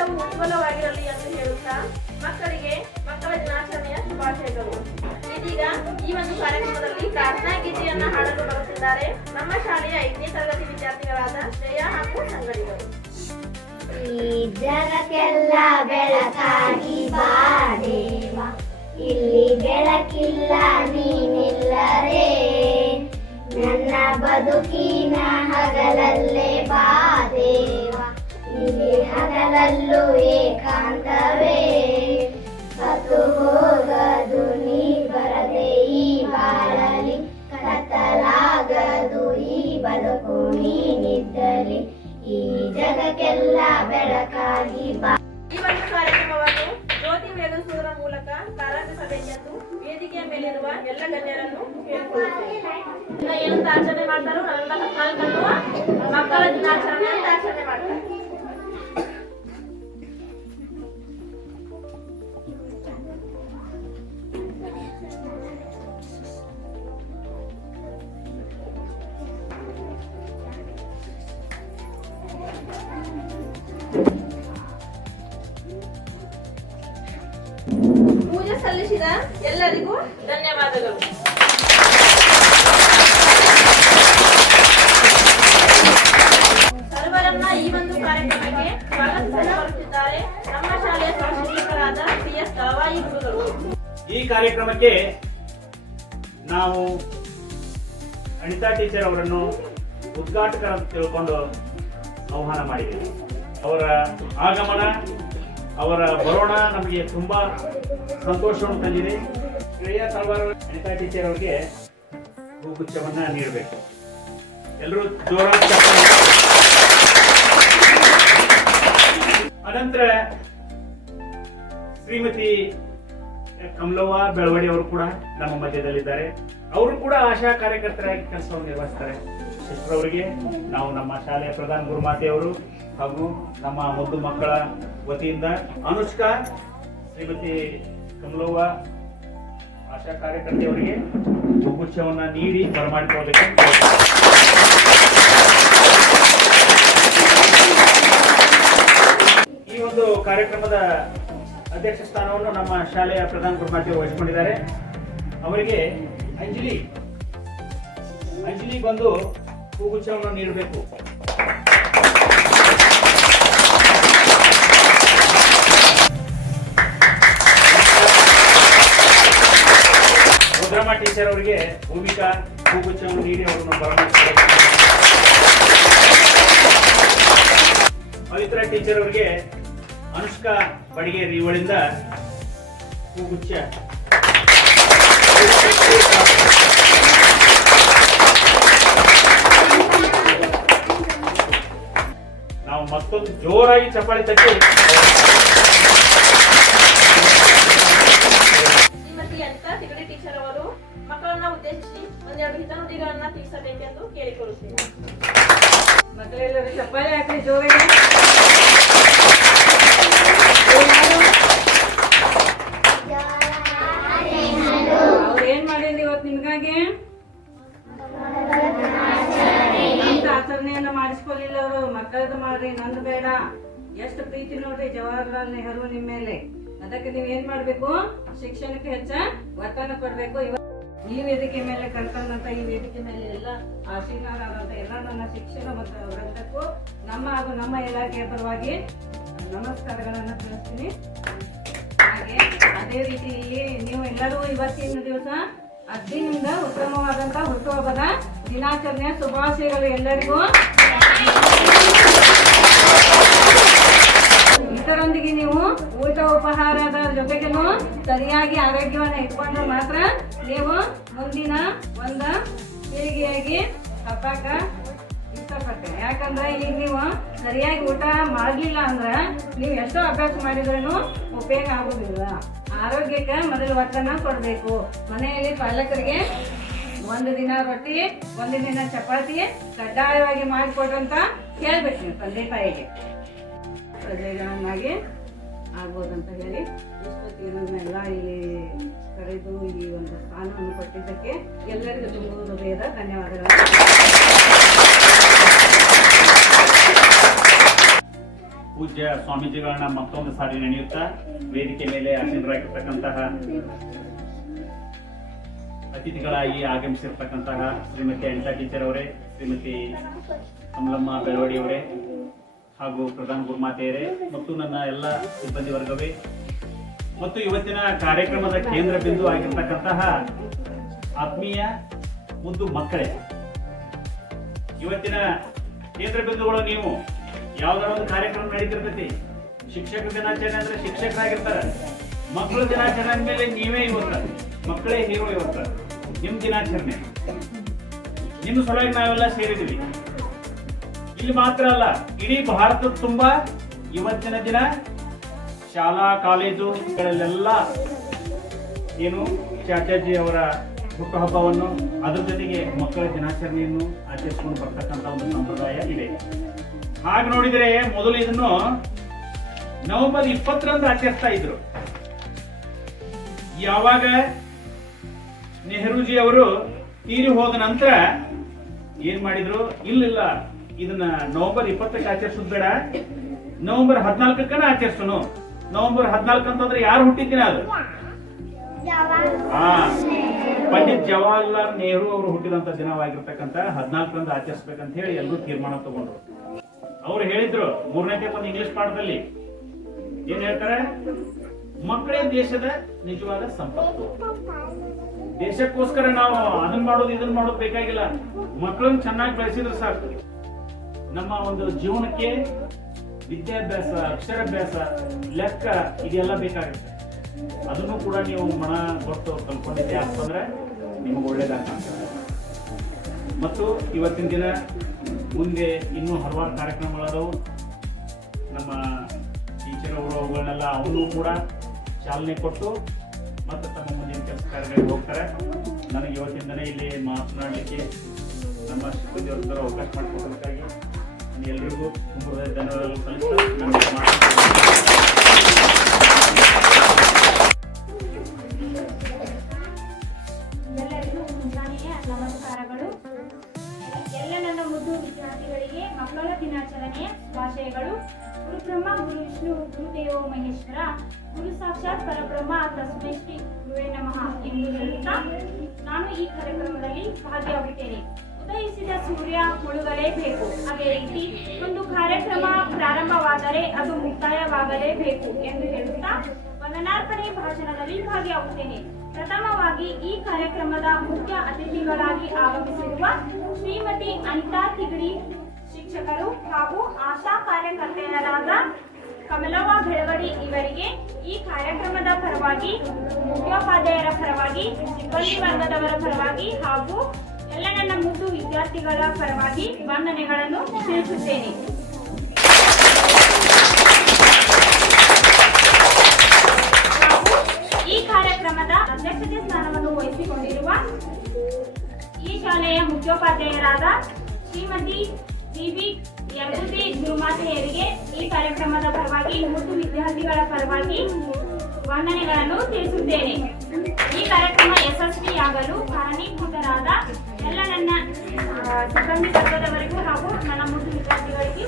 ಭವಿಷ್ಯವು ಉಜ್ವಲವಾಗಿರಲಿ ಎಂದು ಹೇಳುತ್ತಾ ಮಕ್ಕಳಿಗೆ ಮಕ್ಕಳ ದಿನಾಚರಣೆಯ ಶುಭಾಶಯಗಳು. ಇದೀಗ ಈ ಒಂದು ಕಾರ್ಯಕ್ರಮದಲ್ಲಿ ಪ್ರಾರ್ಥನಾ ಗೀತೆಯನ್ನ ಹಾಡಲು ಬರುತ್ತಿದ್ದಾರೆ ನಮ್ಮ ಶಾಲೆಯ 5ನೇ ತರಗತಿ ವಿದ್ಯಾರ್ಥಿಗಳಾದ ಶ್ರೇಯಾ ಹಾಗೂ ಸಂಗಡಿಗರು. ಈ ಜಗಕ್ಕೆಲ್ಲ ಬೆಳಕಾಗಿ ಬಾ ದೇವ, ಇಲ್ಲಿ ಬೆಳಕಿಲ್ಲ ನೀನಿಲ್ಲರೇ, ನನ್ನ ಬದುಕಿನ ಹಗಲಲ್ಲೇ ಬಾ ದೇವ, ಇಲ್ಲಿ ಹಗಲಲ್ಲೂ ಏಕಾಂತವೇ, ಸತ್ತು ಹೋಗದು ನೀ ಬರದೆ ಈ ಬಾಳಲಿ, ಕತ್ತಲಾಗದು ಈ ಬದುಕು ನೀನಿದ್ದಲ್ಲಿ, ಈ ಜಗಕ್ಕೆಲ್ಲ ಬೆಳಕಾಗಿ ಬಾ. ಈ ಒಂದು ಕಾರ್ಯಕ್ರಮವನ್ನು ಜ್ಯೋತಿ ಬೆಳಗಿಸುವುದರ ಮೂಲಕ ಪ್ರಾರಂಭಿಸಬೇಕೆಂದು ವೇದಿಕೆಯ ಮೇಲಿರುವ ಎಲ್ಲ ಗಣ್ಯರನ್ನು ಕೇಳಿಕೊಳ್ಳುತ್ತೇವೆ. ಏನಂತ ಆಚರಣೆ ಮಾಡ್ತಾರೋ ನವೆಂಬರ್ 14 ಮಕ್ಕಳ ದಿನಾಚರಣೆ ಅಂತ ಆಚರಣೆ ಮಾಡ್ತಾರೆ. ಪೂಜೆ ಸಲ್ಲಿಸಿದ ಎಲ್ಲರಿಗೂ ಧನ್ಯವಾದಗಳು. ಸರ್ವರನ್ನ ಈ ಒಂದು ಕಾರ್ಯಕ್ರಮಕ್ಕೆ ಸ್ವಾಗತಿಸಲು ಬರುತ್ತಿದ್ದಾರೆ ನಮ್ಮ ಶಾಲೆಯ ಸಹಶಿಕ್ಷಕರಾದ PS ದಾವಾಯಿ ಗುರುಗಳು. ಈ ಕಾರ್ಯಕ್ರಮಕ್ಕೆ ನಾವು ಅನಿತಾ ಟೀಚರ್ ಅವರನ್ನು ಉದ್ಘಾಟಕರ ತಿಳ್ಕೊಂಡು ಆಹ್ವಾನ ಮಾಡಿದ್ದೇವೆ. ಅವರ ಆಗಮನ, ಅವರ ಬರೋಣ ನಮಗೆ ತುಂಬಾ ಸಂತೋಷವನ್ನು ತಂದಿದೆ. ಶ್ರೇಯಾ ತಳವಾರ ಅನಿತಾ ಟೀಚರ್ ಅವರಿಗೆ ಹೂಗುಚ್ಛವನ್ನ ನೀಡಬೇಕು. ಎಲ್ಲರೂ ಜೋರಾಗಿ ಚಪ್ಪಾಳೆ. ಅನಂತರ ಶ್ರೀಮತಿ ಕಮಲವ್ವ ಬೆಳವಡಿ ಅವರು ಕೂಡ ನಮ್ಮ ಮಧ್ಯದಲ್ಲಿದ್ದಾರೆ. ಅವರು ಕೂಡ ಆಶಾ ಕಾರ್ಯಕರ್ತರಾಗಿ ಕೆಲಸವನ್ನು ನಿರ್ವಹಿಸ್ತಾರೆ. ಅವರಿಗೆ ನಾವು ನಮ್ಮ ಶಾಲೆಯ ಪ್ರಧಾನ ಗುರುಮಾತೆಯವರು ಹಾಗೂ ನಮ್ಮ ಮುದ್ದು ಮಕ್ಕಳ ವತಿಯಿಂದ ಅನುಷ್ಕಾ, ಶ್ರೀಮತಿ ಕಮಲವ್ವ ಆಶಾ ಕಾರ್ಯಕರ್ತೆಯವರಿಗೆ ಹೂಗುಚ್ಛವನ್ನ ನೀಡಿ ಬರಮಾಡಿಕೊಳ್ಳಬೇಕು. ಈ ಒಂದು ಕಾರ್ಯಕ್ರಮದ ಅಧ್ಯಕ್ಷ ಸ್ಥಾನವನ್ನು ನಮ್ಮ ಶಾಲೆಯ ಪ್ರಧಾನ ಗುರುಮಾತೆಯವರು ವಹಿಸಿಕೊಂಡಿದ್ದಾರೆ. ಅವರಿಗೆ ಅಂಜಲಿ ಬಂದು ಹೂಗುಚ್ಛವನ್ನು ನೀಡಬೇಕು. ರುದ್ರಮ್ಮ ಟೀಚರ್ ಅವರಿಗೆ ಭೂಮಿಕಾ ಹೂಗುಚ್ಛವನ್ನು ನೀಡಿ ಅವರನ್ನು ಬರಮಾಡಿಕೊಳ್ಳಬೇಕು. ಪವಿತ್ರ ಟೀಚರ್ ಅವರಿಗೆ ಅನುಷ್ಕಾ ಬಡಿಗೇರಿ ಇವಳಿಂದ ಹೂಗುಚ್ಛ. ನಾವು ಮತ್ತೊಂದು ಜೋರಾಗಿ ಚಪ್ಪಾಳೆ ತಟ್ಟಿ ಶ್ರೀಮತಿ ಅನಿತಾ ತಿಗಡಿ ಟೀಚರ್ ಅವರು ಮಕ್ಕಳನ್ನ ಉದ್ದೇಶಿಸಿ ಒಂದೆರಡು ಹಿತನುಡಿಗಳನ್ನ ತಿಳಿಸಬೇಕೆಂದು ಕೇಳಿಕೊಳ್ಳುತ್ತೇವೆ. ಮಕ್ಕಳೆಲ್ಲರೂ ಚಪ್ಪಾಳೆ ಹಾಕಿ ಜೋರಾಗಿ. ಅವ್ರು ಏನ್ ಮಾಡಿದ್ರಿ ಇವತ್ತು ನಿಮ್ಗಾಗಿ ಅಂತ ಆಚರಣೆಯನ್ನ ಮಾಡಿಸ್ಕೊಲಿಲ್ಲ. ಅವರು ಮಕ್ಕಳದ್ದು ಮಾಡ್ರಿ, ನಂದು ಬೇಡ. ಎಷ್ಟು ಪ್ರೀತಿ ನೋಡ್ರಿ ಜವಾಹರ್ಲಾಲ್ ನೆಹರು ನಿಮ್ಮ ಮೇಲೆ. ಅದಕ್ಕೆ ನೀವ್ ಏನ್ ಮಾಡ್ಬೇಕು, ಶಿಕ್ಷಣಕ್ಕೆ ಹೆಚ್ಚ ಒತ್ತನ್ನು ಕೊಡ್ಬೇಕು. ಈ ವೇದಿಕೆ ಮೇಲೆ ಕರ್ಕೊಂಡಂತ ಈ ವೇದಿಕೆ ಮೇಲೆ ಎಲ್ಲ ಆಶೀರ್ವಾದ ಎಲ್ಲ ನನ್ನ ಶಿಕ್ಷಣ ಮತ್ತು ವೃಂದಕ್ಕೂ ನಮ್ಮ ಹಾಗೂ ನಮ್ಮ ಇಲಾಖೆಯ ಪರವಾಗಿ ನಮಸ್ಕಾರಗಳನ್ನು ತಿಳಿಸ್ತೀನಿ. ಹಾಗೆ ಅದೇ ರೀತಿ ಇಲ್ಲಿ ನೀವು ಎಲ್ಲರೂ ಇವತ್ತಿನ ದಿವಸ ಅದ್ದಿನಿಂದ ಉತ್ತಮವಾದಂತ ಹುಟ್ಟುಹಬ್ಬದ ದಿನಾಚರಣೆಯ ಶುಭಾಶಯಗಳು ಎಲ್ಲರಿಗೂ. ಇದರೊಂದಿಗೆ ನೀವು ಊಟ ಉಪಹಾರದ ಜೊತೆಗೂ ಸರಿಯಾಗಿ ಆರೋಗ್ಯವನ್ನು ಇಟ್ಕೊಂಡ್ರೆ ಮಾತ್ರ ನೀವು ಮುಂದಿನ ಒಂದು ಪೀಳಿಗೆಯಾಗಿ ಹಬ್ಬಕ್ಕ ಇಷ್ಟಪಡ್ತೇನೆ. ಯಾಕಂದ್ರೆ ಈಗ ನೀವು ಸರಿಯಾಗಿ ಊಟ ಮಾಡಲಿಲ್ಲ ಅಂದ್ರೆ ನೀವು ಎಷ್ಟೋ ಅಭ್ಯಾಸ ಮಾಡಿದ್ರೂ ಉಪಯೋಗ ಆಗೋದಿಲ್ಲ. ಆರೋಗ್ಯಕ್ಕೆ ಮೊದಲು ಒತ್ತನ್ನು ಕೊಡಬೇಕು. ಮನೆಯಲ್ಲಿ ಪಾಲಕರಿಗೆ ಒಂದು ದಿನ ರೊಟ್ಟಿ, ಒಂದು ದಿನ ಚಪಾತಿ ಕಡ್ಡಾಯವಾಗಿ ಮಾಡಿಕೊಡ್ರಂತ ಹೇಳ್ಬೇಕು ನೀವು ತಂದೆ ತಾಯಿಗೆ. ಪ್ರಜೆಗಳನ್ನಾಗಿ ಆಗ್ಬೋದಂತ ಹೇಳಿ ಇಷ್ಟೊತ್ತಿಗೆಲ್ಲ ಇಲ್ಲಿ ಕರೆದು ಈ ಒಂದು ಸ್ಥಾನವನ್ನು ಕೊಟ್ಟಿದ್ದಕ್ಕೆ ಎಲ್ಲರಿಗೂ ತುಂಬ ಹೃದಯದ ಧನ್ಯವಾದಗಳು. ಪೂಜ್ಯ ಸ್ವಾಮೀಜಿಗಳನ್ನ ಮತ್ತೊಂದು ಸಾರಿ ನೆನೆಯುತ್ತಾ ವೇದಿಕೆ ಮೇಲೆ ಆಸೀನರಾಗಿರ್ತಕ್ಕಂತಹ ಅತಿಥಿಗಳಾಗಿ ಆಗಮಿಸಿರ್ತಕ್ಕಂತಹ ಶ್ರೀಮತಿ ಅನಿತಾ ಟೀಚರ್ ಅವರೇ, ಶ್ರೀಮತಿ ಕಮಲಮ್ಮ ಬೆಳವಡಿ ಅವರೇ ಹಾಗೂ ಪ್ರಧಾನ ಗುರುಮಾತೆಯರೇ ಮತ್ತು ನನ್ನ ಎಲ್ಲ ಸಿಬ್ಬಂದಿ ವರ್ಗವೇ ಮತ್ತು ಇವತ್ತಿನ ಕಾರ್ಯಕ್ರಮದ ಕೇಂದ್ರ ಬಿಂದು ಆಗಿರ್ತಕ್ಕಂತಹ ಆತ್ಮೀಯ ಮುದ್ದು ಮಕ್ಕಳೇ, ಇವತ್ತಿನ ಕೇಂದ್ರ ಬಿಂದುಗಳು ನೀವು ಯಾವ್ದಾರ ಒಂದು ಕಾರ್ಯಕ್ರಮ ನಡೀತಿರ್ತೈತಿ. ಶಿಕ್ಷಕ ದಿನಾಚರಣೆ ಅಂದ್ರೆ ಶಿಕ್ಷಕರಾಗಿರ್ತಾರೆ. ಮಕ್ಕಳ ದಿನಾಚರಣೆ ಅಂದ್ಮೇಲೆ ನೀವೇ ಇವತ್ತ ಮಕ್ಕಳೇ ಹೀರೋ. ಇವತ್ತ ನಿಮ್ ದಿನಾಚರಣೆ, ನಿಮ್ಮ ಸಲುವಾಗಿ ನಾವೆಲ್ಲ ಸೇರಿದ್ವಿ. ಇಲ್ಲಿ ಮಾತ್ರ ಅಲ್ಲ, ಇಡೀ ಭಾರತದ ತುಂಬಾ ಇವತ್ತಿನ ದಿನ ಶಾಲಾ ಕಾಲೇಜುಗಳಲ್ಲೆಲ್ಲ ಏನು ಚಾಚಾಜಿ ಅವರ ಹುಟ್ಟುಹಬ್ಬವನ್ನು ಅದ್ರ ಜೊತೆಗೆ ಮಕ್ಕಳ ದಿನಾಚರಣೆಯನ್ನು ಆಚರಿಸಿಕೊಂಡು ಬರ್ತಕ್ಕಂಥ ಒಂದು ಸಂಪ್ರದಾಯ ಇದೆ. ಹಾಗೆ ನೋಡಿದ್ರೆ ಮೊದಲು ಇದನ್ನು ನವೆಂಬರ್ 20ರಂದು ಆಚರಿಸ್ತಾ ಇದ್ರು. ಯಾವಾಗ ನೆಹರೂಜಿ ಅವರು ತೀರಿ ಹೋದ ನಂತರ ಏನ್ ಮಾಡಿದ್ರು, ಇಲ್ಲ ಇದನ್ನ ನವೆಂಬರ್ 20ಕ್ಕೆ ಆಚರಿಸೋದು ಬೇಡ, ನವೆಂಬರ್ 14ಕ್ಕನ ಆಚರಿಸೋನು. ನವೆಂಬರ್ 14 ಅಂತಂದ್ರೆ ಯಾರು ಹುಟ್ಟಿದ್ದೀನ ಅದು ಪಂಡಿತ್ ಜವಾಹರ್ಲಾಲ್ ನೆಹರು ಅವರು ಹುಟ್ಟಿದಂತ ದಿನವಾಗಿರ್ತಕ್ಕಂಥ 14ರಂದು ಆಚರಿಸ್ಬೇಕಂತ ಹೇಳಿ ಎಲ್ಲರೂ ತೀರ್ಮಾನ ತಗೊಂಡ್ರು. ಅವ್ರು ಹೇಳಿದ್ರು 3ನೇ ಒಂದು ಇಂಗ್ಲಿಷ್ ಪಾಠದಲ್ಲಿ ಏನ್ ಹೇಳ್ತಾರೆ, ಮಕ್ಕಳೇ ದೇಶದ ನಿಜವಾದ ಸಂಪತ್ತು. ದೇಶಕ್ಕೋಸ್ಕರ ನಾವು ಅದನ್ನ ಮಾಡೋದು ಇದನ್ನ ಮಾಡೋದು ಬೇಕಾಗಿಲ್ಲ, ಮಕ್ಕಳನ್ನ ಚೆನ್ನಾಗಿ ಬೆಳೆಸಿದ್ರೆ ಸಾಕು. ನಮ್ಮ ಒಂದು ಜೀವನಕ್ಕೆ ವಿದ್ಯಾಭ್ಯಾಸ, ಅಕ್ಷರಾಭ್ಯಾಸ, ಲೆಕ್ಕ ಇದೆಲ್ಲ ಬೇಕಾಗುತ್ತೆ. ಅದನ್ನು ಕೂಡ ನೀವು ಮನ ಕೊಟ್ಟು ಕಲ್ಕೊಂಡಿದ್ದೆ ಅಂತಂದ್ರೆ ನಿಮಗೆ ಒಳ್ಳೇದಾಗ್ತದೆ. ಮತ್ತು ಇವತ್ತಿನ ದಿನ ಮುಂದೆ ಇನ್ನೂ ಹಲವಾರು ಕಾರ್ಯಕ್ರಮಗಳಾದವು. ನಮ್ಮ ಟೀಚರ್ ಅವರು ಅವುಗಳನ್ನೆಲ್ಲ ಅವನು ಕೂಡ ಚಾಲನೆ ಕೊಟ್ಟು ಮತ್ತು ತಮ್ಮ ಮುಂದಿನ ಕೆಲಸ ಕಾರ್ಯಗಳಿಗೆ ಹೋಗ್ತಾರೆ. ನನಗೆ ಇವತ್ತಿಂದನೇ ಇಲ್ಲಿ ಮಾತನಾಡಲಿಕ್ಕೆ ನಮ್ಮ ಸಿಬ್ಬಂದಿಯವರ ಅವಕಾಶ ಮಾಡಿಕೊಡೋದಕ್ಕಾಗಿ ಎಲ್ರಿಗೂ ತುಂಬ ಧನ್ಯವಾದಗಳು ಸಲ್ಲಿಸ್ತಾ ಎಲ್ಲರಿಗೂ ಮುಂಜಾನೆಯ ನಮಸ್ಕಾರಗಳು. ಎಲ್ಲ ನನ್ನ ಮುದ್ದು ವಿದ್ಯಾರ್ಥಿಗಳಿಗೆ ಮಕ್ಕಳ ದಿನಾಚರಣೆಯ ಶುಭಾಶಯಗಳು. ಗುರು ಬ್ರಹ್ಮ, ಗುರು ವಿಷ್ಣು, ಗುರುದೇವೋ ಮಹೇಶ್ವರ, ಗುರು ಸಾಕ್ಷಾತ್ ಪರಬ್ರಹ್ಮ ತಸ್ಮೈ ಶ್ರೀ ಗುರುವೇ ನಮಃ ಎಂದು ಹೇಳುತ್ತಾ ನಾನು ಈ ಕಾರ್ಯಕ್ರಮದಲ್ಲಿ ಭಾಗಿಯಾಗುತ್ತೇನೆ. ಉದಯಿಸಿದ ಸೂರ್ಯ ಮುಳುಗಲೇಬೇಕು. ಅದೇ ರೀತಿ ಒಂದು ಕಾರ್ಯಕ್ರಮ ಪ್ರಾರಂಭವಾದರೆ ಅದು ಮುಕ್ತಾಯವಾಗಲೇಬೇಕು ಎಂದು ಹೇಳುತ್ತಾ ವಂದನಾರ್ಪಣೆ ಭಾಷಣದಲ್ಲಿ ಭಾಗಿಯಾಗುತ್ತೇನೆ. ಪ್ರಥಮವಾಗಿ ಈ ಕಾರ್ಯಕ್ರಮದ ಮುಖ್ಯ ಅತಿಥಿಗಳಾಗಿ ಆಗಮಿಸಿರುವ ಶ್ರೀಮತಿ ಅನಿತಾ ತಿಗಡಿ ಶಿಕ್ಷಕರು ಹಾಗೂ ಆಶಾ ಕಾರ್ಯಕರ್ತೆಯರಾದ ಕಮಲವ್ವ ಬೆಳವಡಿ ಇವರಿಗೆ ಈ ಕಾರ್ಯಕ್ರಮದ ಪರವಾಗಿ, ಮುಖ್ಯೋಪಾಧ್ಯಾಯರ ಪರವಾಗಿ, ಸಿಬ್ಬಂದಿ ವರ್ಗದವರ ಪರವಾಗಿ ಹಾಗೂ ಎಲ್ಲ ನನ್ನ ಮುದ್ದು ವಿದ್ಯಾರ್ಥಿಗಳ ಪರವಾಗಿ ವಂದನೆಗಳನ್ನು ತಿಳಿಸುತ್ತೇನೆ. ಹಾಗೂ ಈ ಕಾರ್ಯಕ್ರಮದ ಅಧ್ಯಕ್ಷತೆ ಸ್ಥಾನವನ್ನು ವಹಿಸಿಕೊಂಡಿರುವ ಈ ಶಾಲೆಯ ಮುಖ್ಯೋಪಾಧ್ಯಾಯರಾದ ಶ್ರೀಮತಿ ಡಿ.ವಿ. ಯರಗುತಿ ಗುರುಮಾತೆಯರಿಗೆ ಈ ಕಾರ್ಯಕ್ರಮದ ಪರವಾಗಿ, ಮುದ್ದು ವಿದ್ಯಾರ್ಥಿಗಳ ಪರವಾಗಿ ವಂದನೆಗಳನ್ನು ತಿಳಿಸುತ್ತೇನೆ. ಈ ಕಾರ್ಯಕ್ರಮ ಯಶಸ್ವಿಯಾಗಲು ಕಾರಣೀಭೂತರಾದ ಎಲ್ಲ ನನ್ನ ಸಿಬ್ಬಂದಿ ವರ್ಗದವರಿಗೂ ಹಾಗೂ ನನ್ನ ಮುದ್ದು ವಿದ್ಯಾರ್ಥಿಗಳಿಗೆ